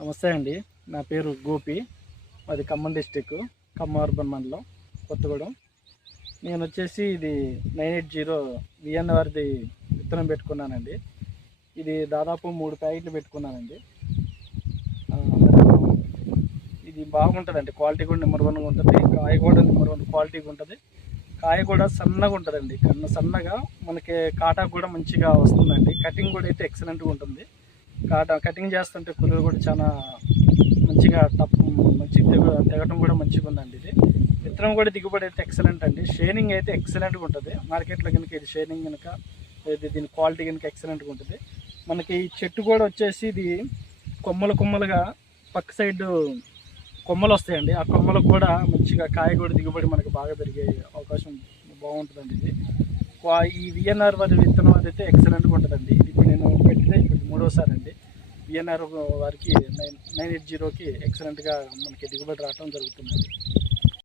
నమస్తే అండి. నా పేరు గోపి. అది ఖమ్మం డిస్టిక్, ఖమ్మం అర్బన్ మండలం, కొత్తగూడెం. నేను వచ్చేసి ఇది 980 విఎన్ఆర్ది విత్తనం పెట్టుకున్నానండి. ఇది దాదాపు 3 ప్యాకెట్లు పెట్టుకున్నానండి. ఇది బాగుంటుందండి. క్వాలిటీ కూడా నెంబర్ 1గా ఉంటుంది. కాయ కూడా నెంబర్ 1 క్వాలిటీగా ఉంటుంది. కాయ కూడా సన్నగా ఉంటుందండి. సన్నగా మనకి కాటా కూడా మంచిగా వస్తుందండి. కటింగ్ కూడా అయితే ఎక్సలెంట్గా ఉంటుంది. కటింగ్ చేస్తుంటే కుదురు కూడా చాలా మంచిగా మంచిగా తెగటం కూడా మంచిగా ఉందండి. ఇది విత్తనం కూడా దిగుబడి అయితే ఎక్సలెంట్ అండి. షైనింగ్ అయితే ఎక్సలెంట్గా ఉంటుంది. మార్కెట్లో కనుక ఇది షైనింగ్ కనుక దీని క్వాలిటీ కనుక ఎక్సలెంట్గా ఉంటుంది. మనకి ఈ చెట్టు కూడా వచ్చేసి ఇది కొమ్మలుగా పక్క సైడ్ కొమ్మలు వస్తాయండి. ఆ కొమ్మలకు కూడా మంచిగా కాయ కూడా దిగుబడి మనకి బాగా పెరిగే అవకాశం బాగుంటుందండి. ఇది ఈ విఎన్ఆర్ వారి విత్తనం అయితే ఎక్సలెంట్గా ఉంటుందండి. ఇది ఇప్పుడు నేను పెట్టిన ఇప్పుడు 3వసారి అండి. విఎన్ఆర్ వారికి 980కి ఎక్సలెంట్గా మనకి దిగుబడి రావడం జరుగుతుందండి.